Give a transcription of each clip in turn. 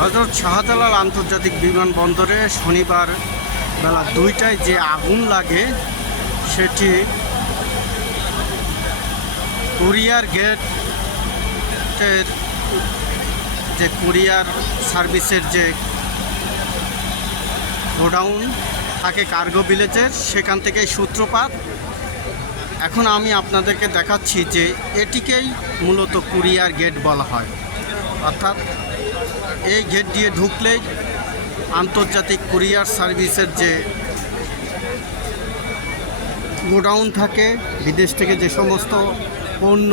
হজরত শাহজালাল আন্তর্জাতিক বিমানবন্দরে শনিবার বেলা দুইটায় যে আগুন লাগে, সেটি কুরিয়ার গেটের যে কুরিয়ার সার্ভিসের যে গোডাউন থাকে কার্গো ভিলেজের, সেখান থেকেই সূত্রপাত। এখন আমি আপনাদেরকে দেখাচ্ছি যে এটিকেই মূলত কুরিয়ার গেট বলা হয়। অর্থাৎ এই গেট দিয়ে ঢুকলেই আন্তর্জাতিক কুরিয়ার সার্ভিসের যে গোডাউন থাকে, বিদেশ থেকে যে সমস্ত পণ্য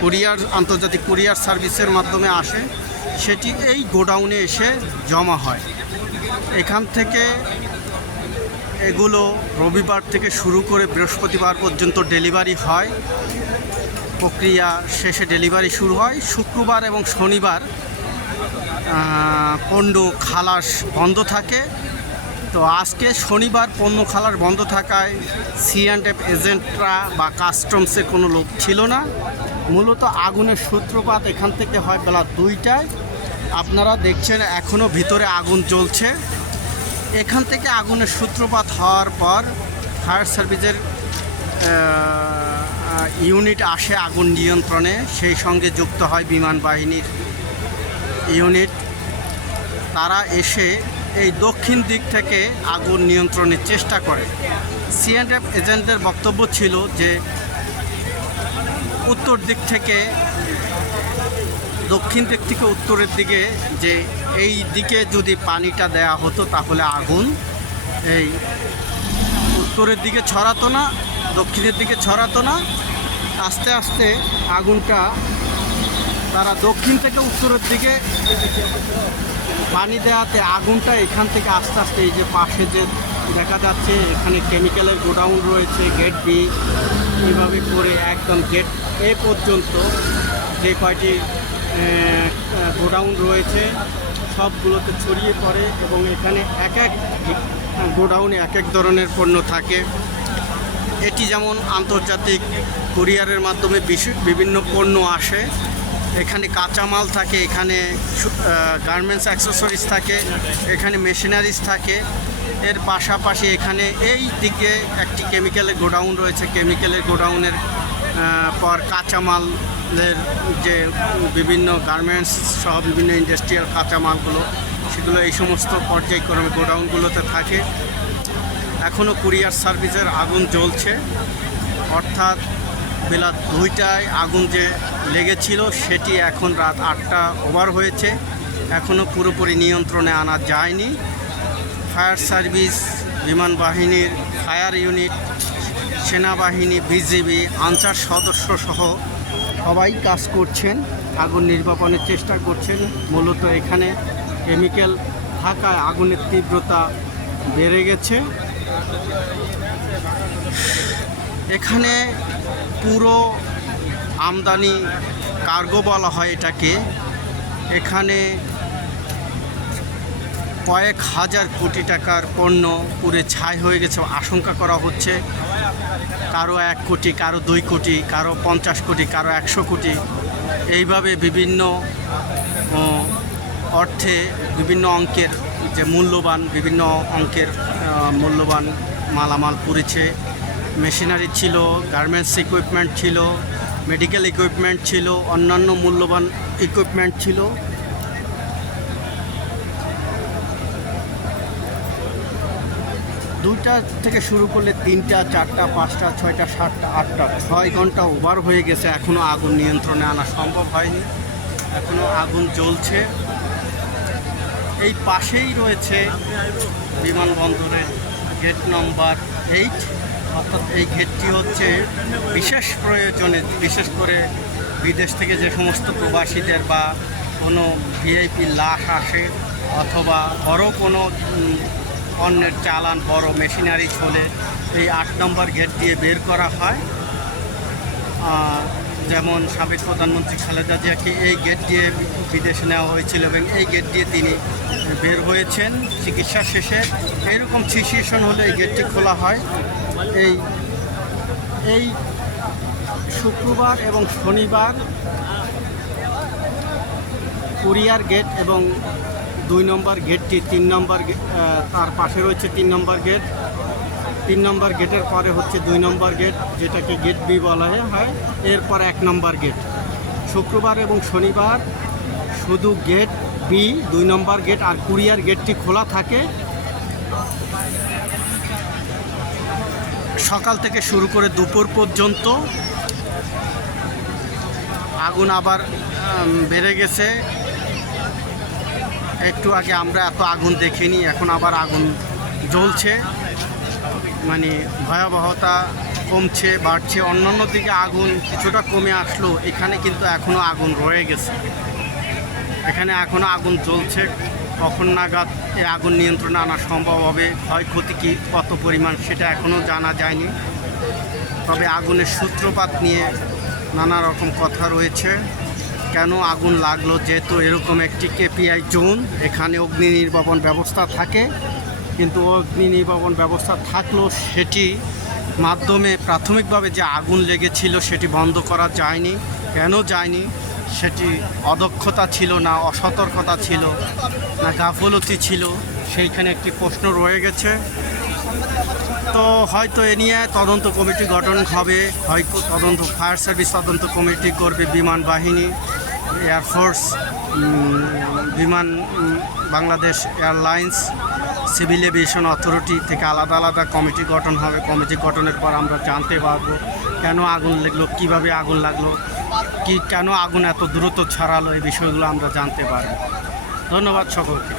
কুরিয়ার, আন্তর্জাতিক কুরিয়ার সার্ভিসের মাধ্যমে আসে, সেটি এই গোডাউনে এসে জমা হয়। এখান থেকে এগুলো রবিবার থেকে শুরু করে বৃহস্পতিবার পর্যন্ত ডেলিভারি হয়। প্রক্রিয়া শেষে ডেলিভারি শুরু হয়। শুক্রবার এবং শনিবার পণ্য খালাস বন্ধ থাকে। তো আজকে শনিবার পণ্য খালাস বন্ধ থাকায় সি অ্যান্ড এফ এজেন্টরা বা কাস্টমসের কোনো লোক ছিল না। মূলত আগুনের সূত্রপাত এখান থেকে হয় বেলা দুইটায়। আপনারা দেখছেন এখনও ভিতরে আগুন জ্বলছে। এখান থেকে আগুনের সূত্রপাত হওয়ার পর ফায়ার সার্ভিসের ইউনিট আসে আগুন নিয়ন্ত্রণে। সেই সঙ্গে যুক্ত হয় বিমান বাহিনীর ইউনিট। তারা এসে এই দক্ষিণ দিক থেকে আগুন নিয়ন্ত্রণের চেষ্টা করে। সিএনএফ এজেন্টদের বক্তব্য ছিল যে, উত্তর দিক থেকে দক্ষিণ দিক থেকে উত্তরের দিকে যে এই দিকে যদি পানিটা দেয়া হতো তাহলে আগুন, এই উত্তরের দিকে ছড়াতো না, দক্ষিণের দিকে ছড়াতো না, আস্তে আস্তে আগুনটা তারা দক্ষিণ থেকে উত্তরের দিকে পানি দেওয়াতে আগুনটা এখান থেকে আস্তে আস্তে এই যে পাশে যে দেখা যাচ্ছে এখানে কেমিক্যালের গোডাউন রয়েছে, গেট বি, এইভাবে করে একদম গেট এ পর্যন্ত যে কয়টি গোডাউন রয়েছে, সবগুলোতে ছড়িয়ে পড়ে এবং এখানে এক এক গোডাউনে এক এক ধরনের পণ্য থাকে। এটি যেমন আন্তর্জাতিক কুরিয়ারের মাধ্যমে বিভিন্ন পণ্য আসে। এখানে কাঁচামাল থাকে, এখানে গার্মেন্টস অ্যাক্সেসরিজ থাকে, এখানে মেশিনারিজ থাকে। এর পাশাপাশি এখানে এই দিকে একটি কেমিক্যালের গোডাউন রয়েছে। কেমিক্যালের গোডাউনের পর কাঁচামালের যে বিভিন্ন গার্মেন্টস সহ বিভিন্ন ইন্ডাস্ট্রিয়াল কাঁচামালগুলো, সেগুলো এই সমস্ত পর্যায়ক্রমে গোডাউনগুলোতে থাকে। এখনও কুরিয়ার সার্ভিসের আগুন জ্বলছে। অর্থাৎ বেলা দুইটায় আগুন যে লেগেছিল, সেটি এখন রাত আটটা ওভার হয়েছে। এখনও পুরোপুরি নিয়ন্ত্রণে আনা যায়নি। ফায়ার সার্ভিস, বিমান বাহিনীর ফায়ার ইউনিট, সেনাবাহিনী, বিজিবি, আনসার সদস্য সহ সবাই কাজ করছেন, আগুন নির্বাপনের চেষ্টা করছেন। মূলত এখানে কেমিক্যাল থাকায় আগুনের তীব্রতা বেড়ে গেছে। এখানে পুরো আমদানি কার্গো বলা হয় এটাকে। এখানে কয়েক হাজার কোটি টাকার পণ্য পুরে ছাই হয়ে গেছে, আশঙ্কা করা হচ্ছে। কারও এক কোটি, কারও দুই কোটি, কারও পঞ্চাশ কোটি, কারও একশো কোটি। এইভাবে বিভিন্ন অর্থে বিভিন্ন অঙ্কের যে মূল্যবান, বিভিন্ন অঙ্কের মূল্যবান মালামাল পুড়েছে। মেশিনারি ছিল, গার্মেন্টস ইকুইপমেন্ট ছিল, মেডিকেল ইকুইপমেন্ট ছিল, অন্যান্য মূল্যবান ইকুইপমেন্ট ছিল। দুইটা থেকে শুরু করলে তিনটা, চারটা, পাঁচটা, ছয়টা, সাতটা, আটটা, ছয় ঘণ্টা ওভার হয়ে গেছে। এখনও আগুন নিয়ন্ত্রণে আনা সম্ভব হয়নি। এখনও আগুন জ্বলছে। এই পাশেই রয়েছে বিমানবন্দরের গেট নম্বর এইট অর্থাৎ এই গেটটি হচ্ছে বিশেষ প্রয়োজনে, বিশেষ করে বিদেশ থেকে যে সমস্ত প্রবাসীদের বা কোনো ভিআইপি লাশ আসে অথবা বড় কোনো অন্যের চালান, বড় মেশিনারি চলে, এই আট নম্বর গেট দিয়ে বের করা হয়। যেমন সাবেক প্রধানমন্ত্রী খালেদা জিয়াকে এই গেট দিয়ে বিদেশে নেওয়া হয়েছিল এবং এই গেট দিয়ে তিনি বের হয়েছেন চিকিৎসা শেষে। এরকম সিচুয়েশন হলে এই গেটটি খোলা হয়। এই এই শুক্রবার এবং শনিবার কুরিয়ার গেট এবং দুই নম্বর গেটটি, তিন নম্বর তার পাশে রয়েছে তিন নম্বর গেট। তিন নম্বর গেটের পরে হচ্ছে দুই নম্বর গেট, যেটাকে গেট বি বলা হয়। এরপর এক নম্বর গেট। শুক্রবার এবং শনিবার শুধু গেট বি, দুই নম্বর গেট আর কুরিয়ার গেটটি খোলা থাকে। সকাল থেকে শুরু করে দুপুর পর্যন্ত আগুন আবার বেড়ে গেছে। একটু আগে আমরা এত আগুন দেখিনি, এখন আবার আগুন জ্বলছে। মানে ভয়াবহতা কমছে, বাড়ছে, অন্যান্য দিকে আগুন কিছুটা কমে আসলো, এখানে কিন্তু এখনও আগুন রয়ে গেছে। এখানে এখনও আগুন জ্বলছে, কখন নাগাদ এই আগুন নিয়ন্ত্রণে আনা সম্ভব হবে, ক্ষয়ক্ষতি কী, কত পরিমাণ সেটা এখনও জানা যায়নি। তবে আগুনের সূত্রপাত নিয়ে নানা রকম কথা রয়েছে। কেন আগুন লাগল? যেহেতু এরকম একটি কেপিআই জোন, এখানে অগ্নি নির্বাপন ব্যবস্থা থাকে। কিন্তু অগ্নি নির্বাপন ব্যবস্থা থাকলেও সেটি মাধ্যমে প্রাথমিকভাবে যে আগুন লেগেছিল, সেটি বন্ধ করা যায়নি। কেন যায়নি? সেটি অদক্ষতা ছিল না, অসতর্কতা ছিল না, গাফলতি ছিল। সেইখানে একটি প্রশ্ন রয়ে গেছে। তো হয়তো এ নিয়ে তদন্ত কমিটি গঠন হবে। হয়তো তদন্ত, ফায়ার সার্ভিস তদন্ত কমিটি করবে বিমান বাহিনী। এয়ারফোর্স বিমান Bangladesh airlines civil aviation authority থেকে আলাদা আলাদা কমিটি গঠন হবে। কমিটি গঠনের পর আমরা জানতে পারব কেন আগুন লাগল, কীভাবে আগুন লাগল, কি, কেন আগুন এত দ্রুত ছড়ালো, এই বিষয়গুলো আমরা জানতে পারব। ধন্যবাদ সকলকে।